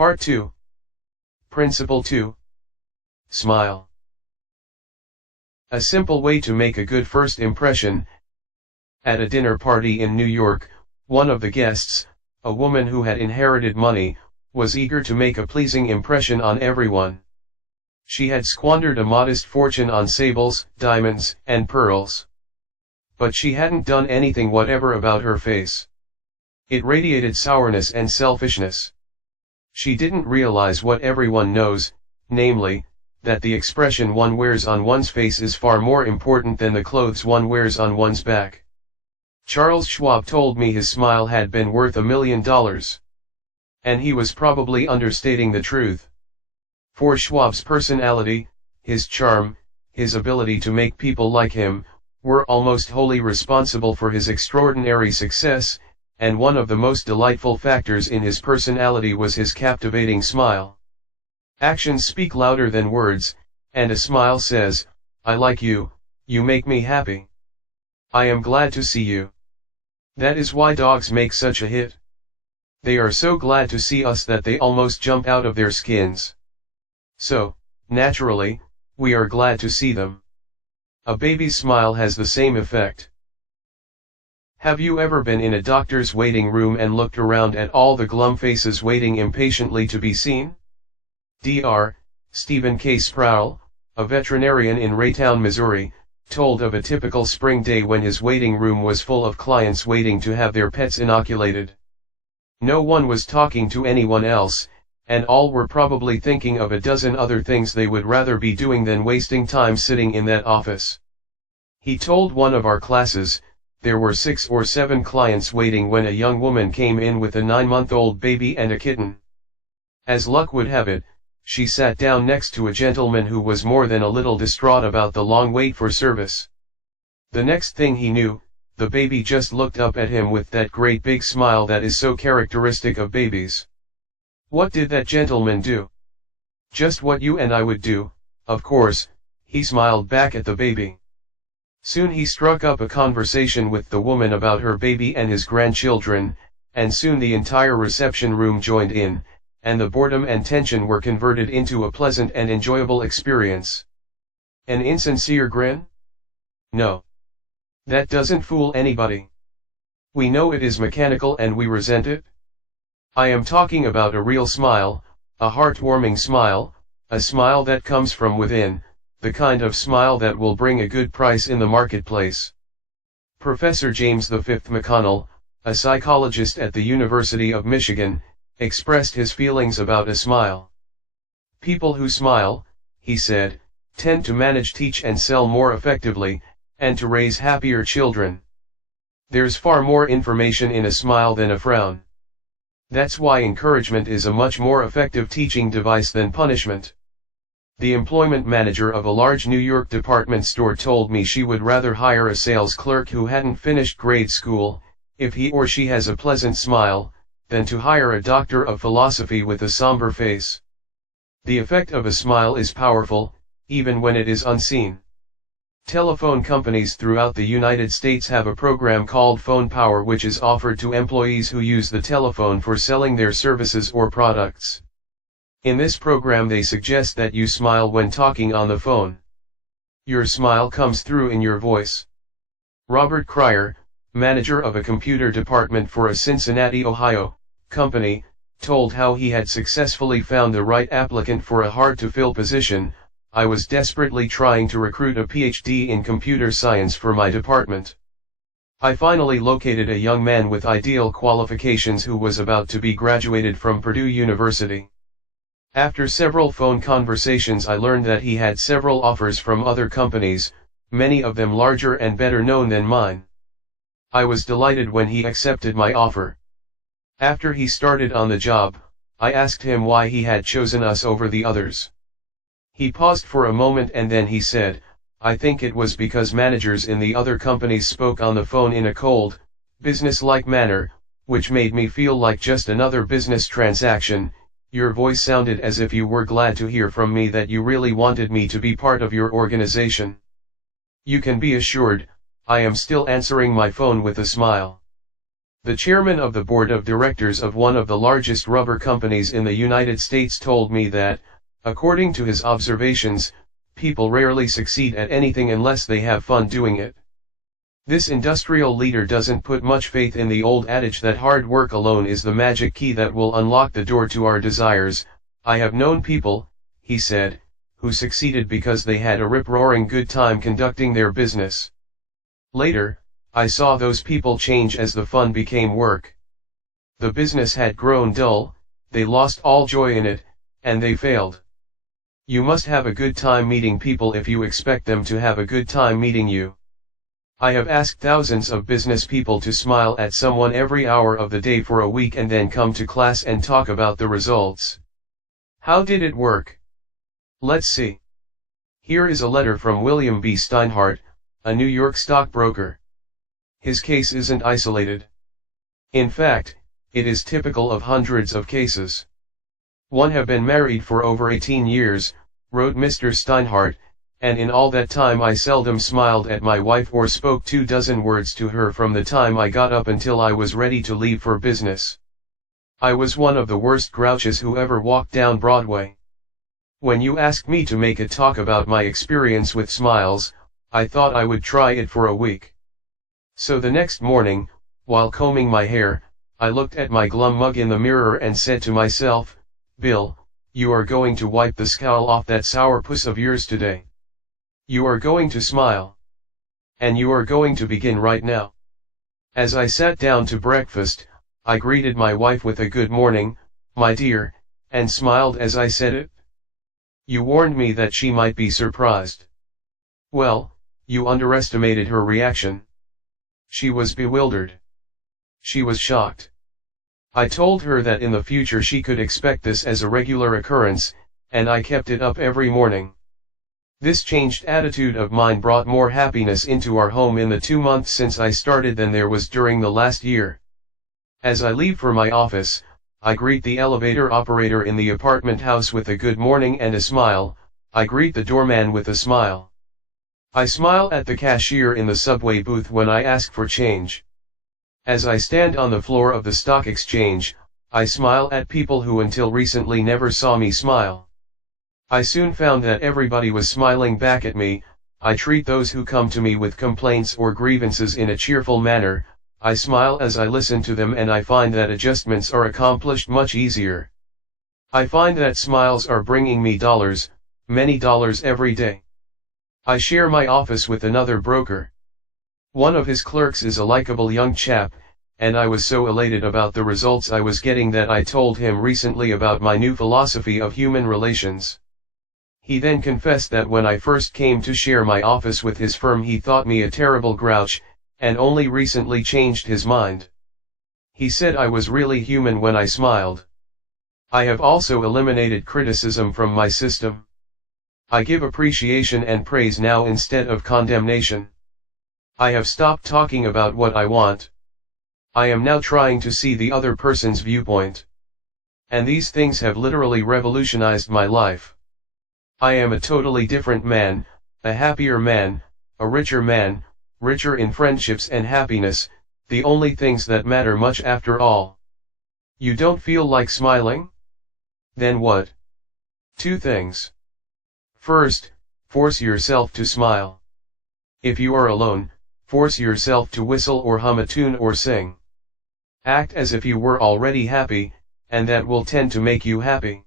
Part 2. Principle 2. Smile. A simple way to make a good first impression. At a dinner party in New York, one of the guests, a woman who had inherited money, was eager to make a pleasing impression on everyone. She had squandered a modest fortune on sables, diamonds, and pearls. But she hadn't done anything whatever about her face. It radiated sourness and selfishness. She didn't realize what everyone knows, namely, that the expression one wears on one's face is far more important than the clothes one wears on one's back. Charles Schwab told me his smile had been worth $1 million. And he was probably understating the truth. For Schwab's personality, his charm, his ability to make people like him, were almost wholly responsible for his extraordinary success, and one of the most delightful factors in his personality was his captivating smile. Actions speak louder than words, and a smile says, "I like you, you make me happy. I am glad to see you." That is why dogs make such a hit. They are so glad to see us that they almost jump out of their skins. So, naturally, we are glad to see them. A baby's smile has the same effect. Have you ever been in a doctor's waiting room and looked around at all the glum faces waiting impatiently to be seen? Dr. Stephen K. Sproul, a veterinarian in Raytown, Missouri, told of a typical spring day when his waiting room was full of clients waiting to have their pets inoculated. No one was talking to anyone else, and all were probably thinking of a dozen other things they would rather be doing than wasting time sitting in that office. He told one of our classes, there were 6 or 7 clients waiting when a young woman came in with a 9-month-old baby and a kitten. As luck would have it, she sat down next to a gentleman who was more than a little distraught about the long wait for service. The next thing he knew, the baby just looked up at him with that great big smile that is so characteristic of babies. What did that gentleman do? Just what you and I would do, of course. He smiled back at the baby. Soon he struck up a conversation with the woman about her baby and his grandchildren, and soon the entire reception room joined in, and the boredom and tension were converted into a pleasant and enjoyable experience. An insincere grin? No. That doesn't fool anybody. We know it is mechanical and we resent it. I am talking about a real smile, a heartwarming smile, a smile that comes from within, the kind of smile that will bring a good price in the marketplace. Professor James V. McConnell, a psychologist at the University of Michigan, expressed his feelings about a smile. People who smile, he said, tend to manage, teach and sell more effectively, and to raise happier children. There's far more information in a smile than a frown. That's why encouragement is a much more effective teaching device than punishment. The employment manager of a large New York department store told me she would rather hire a sales clerk who hadn't finished grade school, if he or she has a pleasant smile, than to hire a doctor of philosophy with a somber face. The effect of a smile is powerful, even when it is unseen. Telephone companies throughout the United States have a program called Phone Power, which is offered to employees who use the telephone for selling their services or products. In this program they suggest that you smile when talking on the phone. Your smile comes through in your voice. Robert Cryer, manager of a computer department for a Cincinnati, Ohio, company, told how he had successfully found the right applicant for a hard-to-fill position. I was desperately trying to recruit a PhD in computer science for my department. I finally located a young man with ideal qualifications who was about to be graduated from Purdue University. After several phone conversations I learned that he had several offers from other companies, many of them larger and better known than mine. I was delighted when he accepted my offer. After he started on the job, I asked him why he had chosen us over the others. He paused for a moment and then he said, "I think it was because managers in the other companies spoke on the phone in a cold, business-like manner, which made me feel like just another business transaction. Your voice sounded as if you were glad to hear from me, that you really wanted me to be part of your organization. You can be assured, I am still answering my phone with a smile." The chairman of the board of directors of one of the largest rubber companies in the United States told me that, according to his observations, people rarely succeed at anything unless they have fun doing it. This industrial leader doesn't put much faith in the old adage that hard work alone is the magic key that will unlock the door to our desires. I have known people, he said, who succeeded because they had a rip-roaring good time conducting their business. Later, I saw those people change as the fun became work. The business had grown dull, they lost all joy in it, and they failed. You must have a good time meeting people if you expect them to have a good time meeting you. I have asked thousands of business people to smile at someone every hour of the day for a week and then come to class and talk about the results. How did it work? Let's see. Here is a letter from William B. Steinhardt, a New York stockbroker. His case isn't isolated. In fact, it is typical of hundreds of cases. One have been married for over 18 years, wrote Mr. Steinhardt, and in all that time I seldom smiled at my wife or spoke 24 words to her from the time I got up until I was ready to leave for business. I was one of the worst grouches who ever walked down Broadway. When you asked me to make a talk about my experience with smiles, I thought I would try it for a week. So the next morning, while combing my hair, I looked at my glum mug in the mirror and said to myself, Bill, you are going to wipe the scowl off that sourpuss of yours today. You are going to smile. And you are going to begin right now. As I sat down to breakfast, I greeted my wife with a good morning, my dear, and smiled as I said it. You warned me that she might be surprised. Well, you underestimated her reaction. She was bewildered. She was shocked. I told her that in the future she could expect this as a regular occurrence, and I kept it up every morning. This changed attitude of mine brought more happiness into our home in the 2 months since I started than there was during the last year. As I leave for my office, I greet the elevator operator in the apartment house with a good morning and a smile. I greet the doorman with a smile. I smile at the cashier in the subway booth when I ask for change. As I stand on the floor of the stock exchange, I smile at people who until recently never saw me smile. I soon found that everybody was smiling back at me. I treat those who come to me with complaints or grievances in a cheerful manner. I smile as I listen to them and I find that adjustments are accomplished much easier. I find that smiles are bringing me dollars, many dollars every day. I share my office with another broker. One of his clerks is a likable young chap, and I was so elated about the results I was getting that I told him recently about my new philosophy of human relations. He then confessed that when I first came to share my office with his firm he thought me a terrible grouch, and only recently changed his mind. He said I was really human when I smiled. I have also eliminated criticism from my system. I give appreciation and praise now instead of condemnation. I have stopped talking about what I want. I am now trying to see the other person's viewpoint. And these things have literally revolutionized my life. I am a totally different man, a happier man, a richer man, richer in friendships and happiness, the only things that matter much after all. You don't feel like smiling? Then what? 2 things. First, force yourself to smile. If you are alone, force yourself to whistle or hum a tune or sing. Act as if you were already happy, and that will tend to make you happy.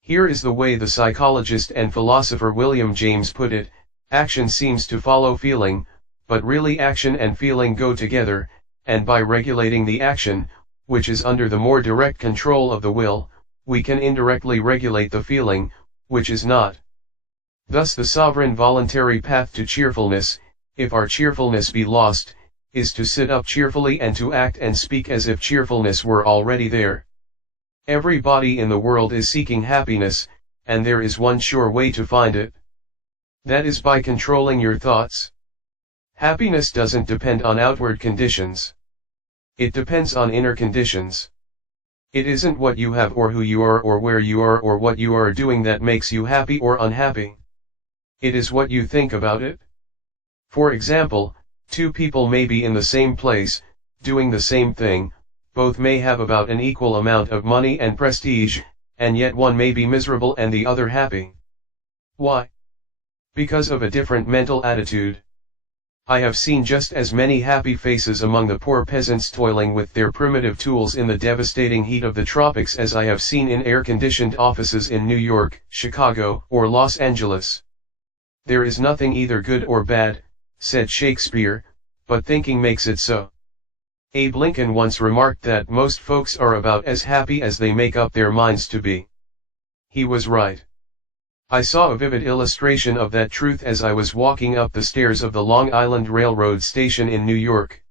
Here is the way the psychologist and philosopher William James put it: action seems to follow feeling, but really action and feeling go together, and by regulating the action, which is under the more direct control of the will, we can indirectly regulate the feeling, which is not. Thus the sovereign voluntary path to cheerfulness, if our cheerfulness be lost, is to sit up cheerfully and to act and speak as if cheerfulness were already there. Everybody in the world is seeking happiness, and there is one sure way to find it. That is by controlling your thoughts. Happiness doesn't depend on outward conditions. It depends on inner conditions. It isn't what you have or who you are or where you are or what you are doing that makes you happy or unhappy. It is what you think about it. For example, 2 people may be in the same place, doing the same thing, both may have about an equal amount of money and prestige, and yet one may be miserable and the other happy. Why? Because of a different mental attitude. I have seen just as many happy faces among the poor peasants toiling with their primitive tools in the devastating heat of the tropics as I have seen in air-conditioned offices in New York, Chicago, or Los Angeles. There is nothing either good or bad, said Shakespeare, but thinking makes it so. Abe Lincoln once remarked that most folks are about as happy as they make up their minds to be. He was right. I saw a vivid illustration of that truth as I was walking up the stairs of the Long Island Railroad station in New York.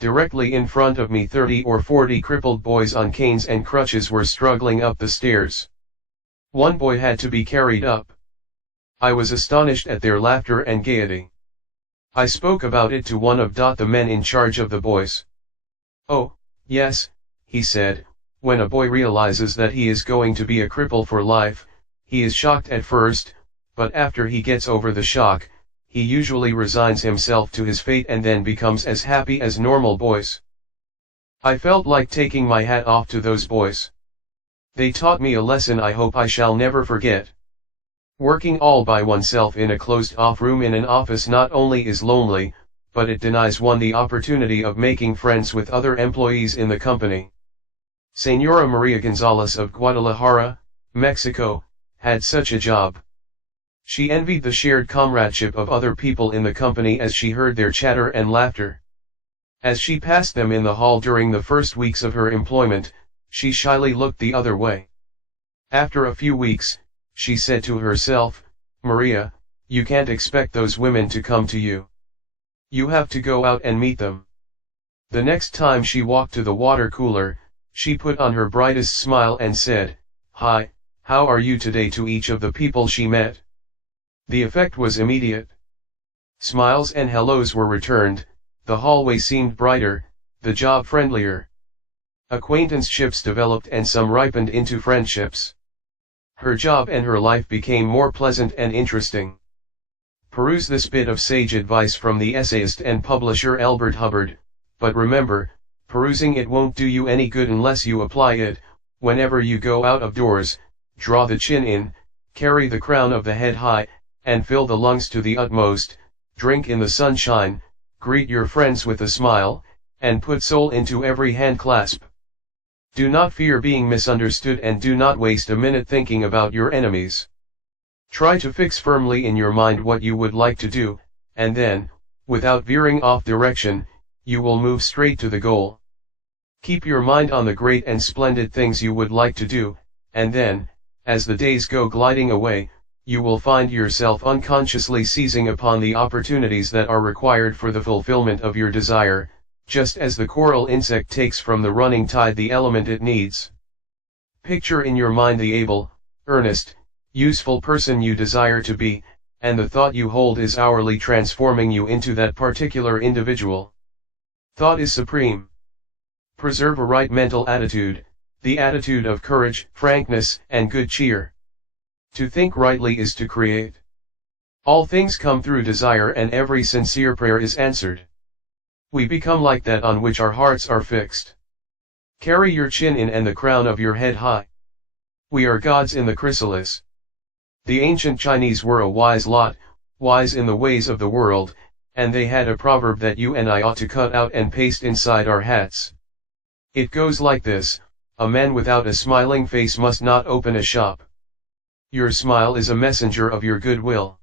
Directly in front of me 30 or 40 crippled boys on canes and crutches were struggling up the stairs. One boy had to be carried up. I was astonished at their laughter and gaiety. I spoke about it to one of the men in charge of the boys. "Oh, yes," he said, "when a boy realizes that he is going to be a cripple for life, he is shocked at first, but after he gets over the shock, he usually resigns himself to his fate and then becomes as happy as normal boys." I felt like taking my hat off to those boys. They taught me a lesson I hope I shall never forget. Working all by oneself in a closed-off room in an office not only is lonely, but it denies one the opportunity of making friends with other employees in the company. Señora Maria Gonzalez of Guadalajara, Mexico, had such a job. She envied the shared comradeship of other people in the company as she heard their chatter and laughter. As she passed them in the hall during the first weeks of her employment, she shyly looked the other way. After a few weeks, she said to herself, "Maria, you can't expect those women to come to you. You have to go out and meet them." The next time she walked to the water cooler, she put on her brightest smile and said, "Hi, how are you today?" to each of the people she met. The effect was immediate. Smiles and hellos were returned, the hallway seemed brighter, the job friendlier. Acquaintanceships developed and some ripened into friendships. Her job and her life became more pleasant and interesting. Peruse this bit of sage advice from the essayist and publisher Elbert Hubbard, but remember, perusing it won't do you any good unless you apply it. Whenever you go out of doors, draw the chin in, carry the crown of the head high, and fill the lungs to the utmost, drink in the sunshine, greet your friends with a smile, and put soul into every hand clasp. Do not fear being misunderstood and do not waste a minute thinking about your enemies. Try to fix firmly in your mind what you would like to do, and then, without veering off direction, you will move straight to the goal. Keep your mind on the great and splendid things you would like to do, and then, as the days go gliding away, you will find yourself unconsciously seizing upon the opportunities that are required for the fulfillment of your desire, just as the coral insect takes from the running tide the element it needs. Picture in your mind the able, earnest, useful person you desire to be, and the thought you hold is hourly transforming you into that particular individual. Thought is supreme. Preserve a right mental attitude, the attitude of courage, frankness, and good cheer. To think rightly is to create. All things come through desire and every sincere prayer is answered. We become like that on which our hearts are fixed. Carry your chin in and the crown of your head high. We are gods in the chrysalis. The ancient Chinese were a wise lot, wise in the ways of the world, and they had a proverb that you and I ought to cut out and paste inside our hats. It goes like this: a man without a smiling face must not open a shop. Your smile is a messenger of your goodwill.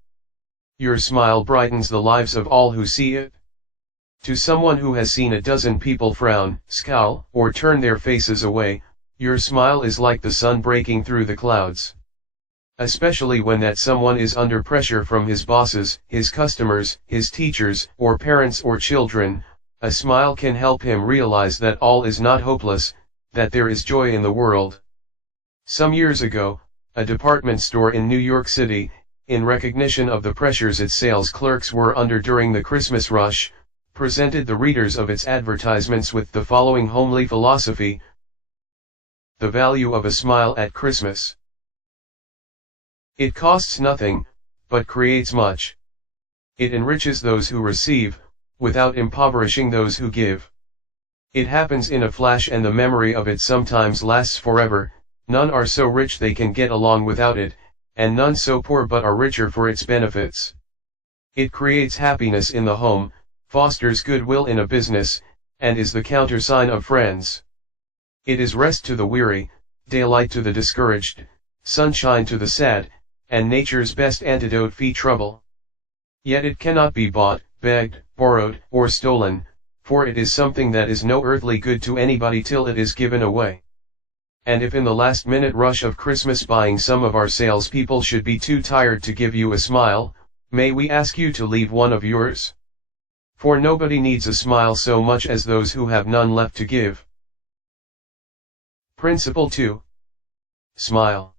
Your smile brightens the lives of all who see it. To someone who has seen a dozen people frown, scowl, or turn their faces away, your smile is like the sun breaking through the clouds. Especially when that someone is under pressure from his bosses, his customers, his teachers, or parents or children, a smile can help him realize that all is not hopeless, that there is joy in the world. Some years ago, a department store in New York City, in recognition of the pressures its sales clerks were under during the Christmas rush, presented the readers of its advertisements with the following homely philosophy: the value of a smile at Christmas. It costs nothing, but creates much. It enriches those who receive, without impoverishing those who give. It happens in a flash and the memory of it sometimes lasts forever. None are so rich they can get along without it, and none so poor but are richer for its benefits. It creates happiness in the home, fosters goodwill in a business, and is the countersign of friends. It is rest to the weary, daylight to the discouraged, sunshine to the sad, and nature's best antidote for trouble. Yet it cannot be bought, begged, borrowed, or stolen, for it is something that is no earthly good to anybody till it is given away. And if in the last-minute rush of Christmas buying some of our salespeople should be too tired to give you a smile, may we ask you to leave one of yours? For nobody needs a smile so much as those who have none left to give. Principle 2. Smile.